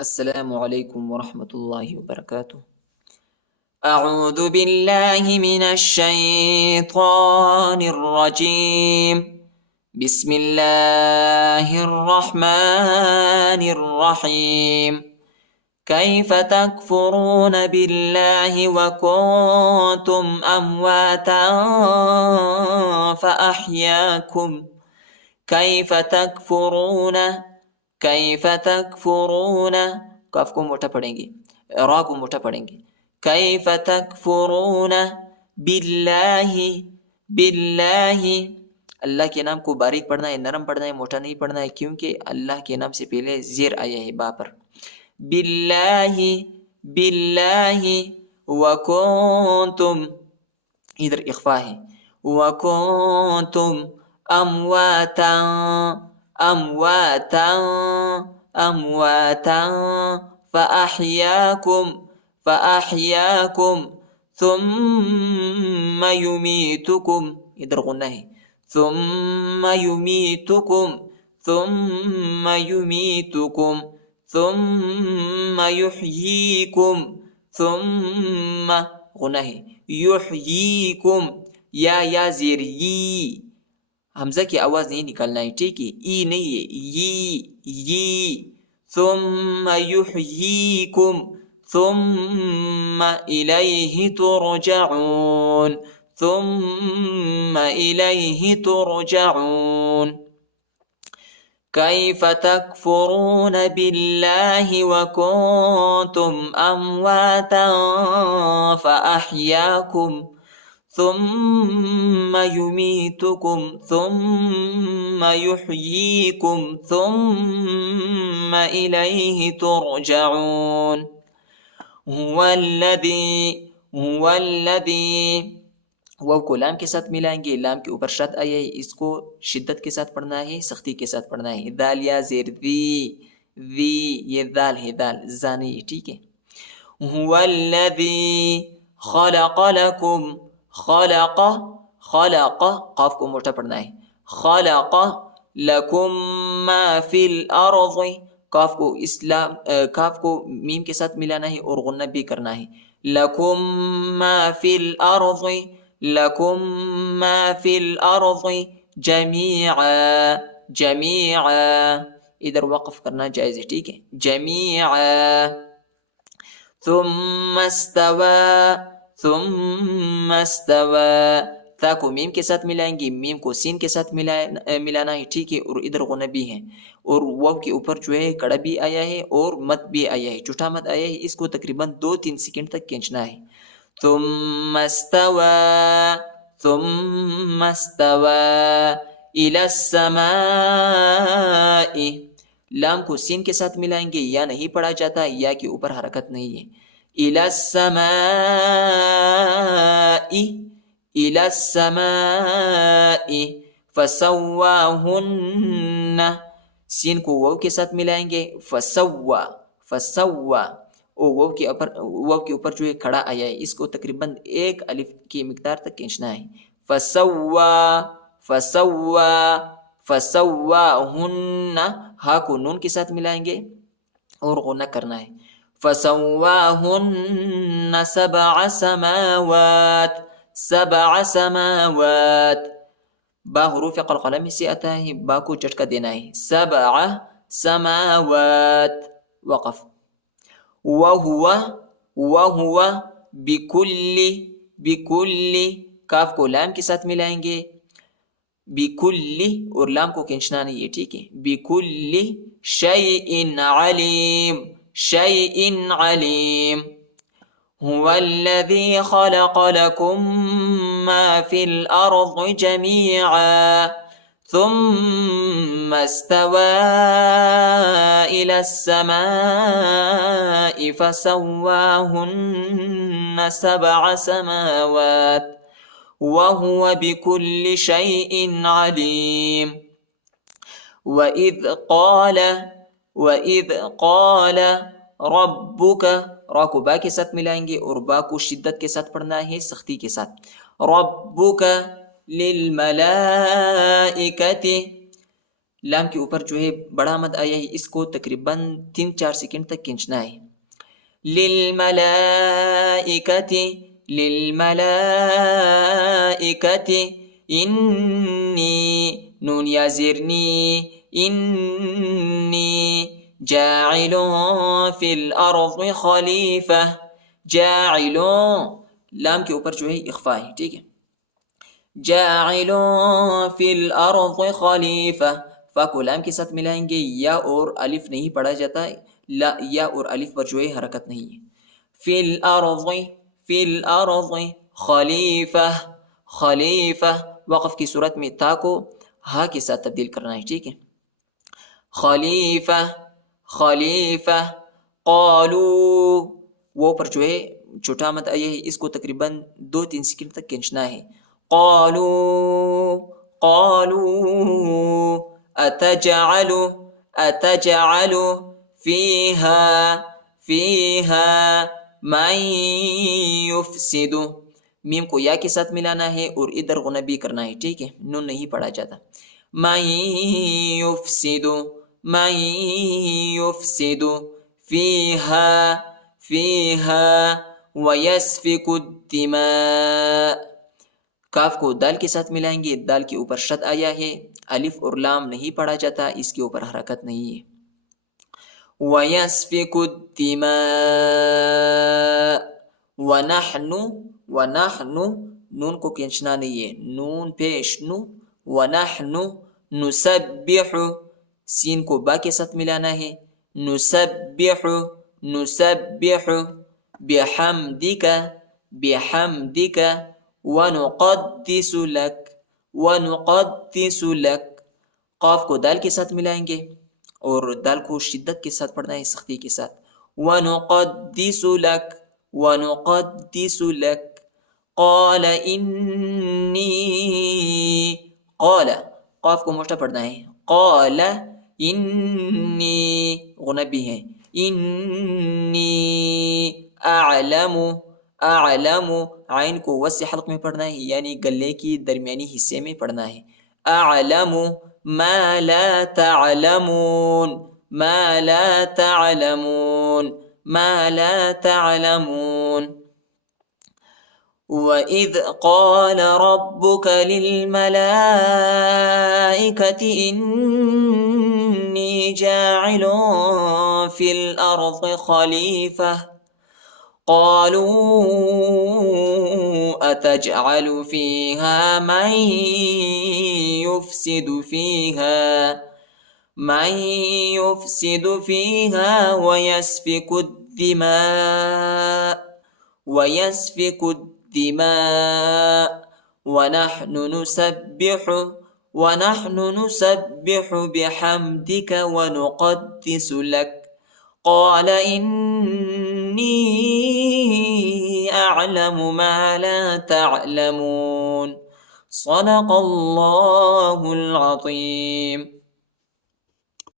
السلام علیکم ورحمۃ اللہ وبرکاتہ۔ اعوذ باللہ من الشیطان الرجیم، بسم اللہ الرحمن الرحیم۔ کیف تکفرون باللہ وکنتم امواتا فاحیاکم کیف تکفرون کیف تکفرون، کاف کو موٹا پڑھیں گے، را کو موٹا پڑھیں گے۔ کیف تکفرون باللہ، باللہ اللہ کے نام کو باریک پڑھنا ہے، نرم پڑھنا ہے، موٹا نہیں پڑھنا ہے، کیونکہ اللہ کے نام سے پہلے زیر آیا ہے با پر۔ باللہ، باللہ وکنتم، ادھر اخفا ہے، وکنتم امواتا، امواتا امواتا فاحیاکم فاحیاکم ثم یمیتکم، ادھر غنہ ہے، ثم یمیتکم ثم یمیتکم ثم یحییکم ثم غنہ ہے، یحییکم، یا زیر ی، حمزہ کی آواز نہیں نکالنا ہے، ٹھیک ہے، ای نہیں ہے، ی، ثم یحییکم ثم الیہ ترجعون، ثم الیہ ترجعون۔ کیف تکفرون باللہ وکنتم امواتا فاحیاکم ثم یمیتکم ثم یحییکم ثم الیہ ترجعون۔ هو الذی، واو کو لام کے ساتھ ملائیں گے، لام کے اوپر شد آیا ہے، اس کو شدت کے ساتھ پڑھنا ہے، سختی کے ساتھ پڑھنا ہے۔ دال یا زیر دی، دی یہ دال ہے، دال زا نہیں ہے، ٹھیک ہے۔ هو الذی خلق لکم، خلق، خلق قاف کو موٹا پڑھنا ہے، خلق لکم ما فی الارض، کاف کو اسلام کاف کو میم کے ساتھ ملانا ہے اور غنہ بھی کرنا ہے۔ لکم ما فی الارض، لکم ما فی الارض جمیعا، جمیعا ادھر وقف کرنا جائز ہے، ٹھیک ہے، جمیعا۔ ثم استوى، ثم استوى، تا کو میم کے ساتھ ملائیں گے، میم کو سین کے ساتھ ملانا ہے، ٹھیک ہے، اور ادھر غنہ بھی ہے، اور واو کے اوپر جو ہے کڑا بھی آیا ہے اور مد بھی آیا ہے، چھوٹا مد آیا ہے، اس کو تقریباً 2-3 سیکنڈ تک کھینچنا ہے۔ ثم استوى، ثم استوى الى السماء، لام کو سین کے ساتھ ملائیں گے، یا نہیں پڑھا جاتا، یا کے اوپر حرکت نہیں ہے۔ الى السماء، الى السماء فسواہن، سین کو واو کے ساتھ ملائیں گے، فسوا، فسوا، واو کے اوپر جو ہے کھڑا آیا ہے، اس کو تقریباً 1 الف کی مقدار تک کھینچنا ہے۔ فسوا، فسوا، فسواہن، ہا کو نون کے ساتھ ملائیں گے اور غنہ کرنا ہے۔ فسواہن 7 سماوات، 7 سماوات، با حروف قلقلہ میں سے آتا ہے، با کو جھٹکا دینا ہے، 7 سماوات، وقف۔ وہو بکل، بکل، کاف کو لام کے ساتھ ملائیں گے، بکل، اور لام کو کھینچنا نہیں ہے، ٹھیک ہے، بکل شیء علیم، شیء علیم۔ هو الذی خلق لکم ما فی الارض جمیعا ثم استوى الى السماء فسواهن 7 سماوات وهو بكل شيء عليم۔ وَإِذْ قَالَ رَبُّكَ، را کو با کے ساتھ ملائیں گے اور با کو شدت کے ساتھ پڑھنا ہے، سختی کے ساتھ۔ رَبُّكَ لِلْمَلَائِكَةِ، لام کے اوپر جو ہے بڑا مد آیا ہے، اس کو تقریباً 3-4 سیکنڈ تک کھینچنا ہے. للملائکتی، للملائکتی، انی، نون یا زیرنی، انی جاعل فی الارض خلیفہ. جاعل، لام کے اوپر جو ہے اخفا ہے، ٹھیک ہے. جاعل فی الارض خلیفہ، فا کو لام کے ساتھ ملائیں گے، یا اور الف نہیں پڑھا جاتا، لا یا اور الف پر جو ہے حرکت نہیں ہے. فی الارض، فی الارض خلیفہ، خلیفہ، وقف کی صورت میں تا کو ہا کے ساتھ تبدیل کرنا ہے، ٹھیک ہے. خلیفہ، خلیفہ. قالو، وہ پر جو ہے چھوٹا مد آیا ہے، اس کو تقریباً 2-3 سیکنڈ تک کھینچنا ہے. قالو، قالو اتجعل، اتجعل فیہا، فیہا من یفسد. میم کو یا کے ساتھ ملانا ہے اور ادھر غنبی کرنا ہے، ٹھیک ہے، نون نہیں پڑھا جاتا. من یفسد، من یفسد فیہا، فیہا ویسفک الدماء. کاف کو دال کے ساتھ ملائیں گے، دال کے اوپر شد آیا ہے، الف اور لام نہیں پڑھا جاتا، اس کے اوپر حرکت نہیں ہے. وَيَسْفِكُ الدِّمَاء. وَنَحْنُ، وَنَحْنُ، نون کو کھینچنا نہیں ہے، نون پیش نو. وَنَحْنُ نُسَبِّحُ، سین کو با کے ساتھ ملانا ہے، نُسَبِّحُ، نُسَبِّحُ بِحَمْدِكَ، بِحَمْدِكَ وَنُقَدِّسُ لَكَ، وَنُقَدِّسُ لَكَ. قاف کو دال کے ساتھ ملائیں گے اور دال کو شدت کے ساتھ پڑھنا ہے، سختی کے ساتھ. وَنُقَدِّسُ لَكَ، وَنُقَدِّسُ لَكَ. قَالَ إِنِّي، قَالَ، قاف کو موٹا پڑھنا ہے، قَالَ إِنِّي، غنبی ہے، إِنِّي أَعْلَمُ، أَعْلَمُ، عین کو وسط حلق میں پڑھنا ہے، یعنی گلے کی درمیانی حصے میں پڑھنا ہے. أَعْلَمُ ما لا تعلمون، ما لا تعلمون، ما لا تعلمون. وَإِذْ قَالَ رَبُّكَ لِلْمَلَائِكَةِ إِنِّي جَاعِلٌ فِي الْأَرْضِ خَلِيفَةً قَالُوا أَتَجْعَلُ فِيهَا مَن يُفْسِدُ فِيهَا، مَن يُفْسِدُ فِيهَا وَيَسْفِكُ الدِّمَاءَ، وَيَسْفِكُ الدِّمَاءَ وَنَحْنُ نُسَبِّحُ، وَنَحْنُ نُسَبِّحُ بِحَمْدِكَ وَنُقَدِّسُ لَكَ. قَالَ إِنِّي أَعْلَمُ مَا لَا تَعْلَمُونَ. صدق اللہ العظیم.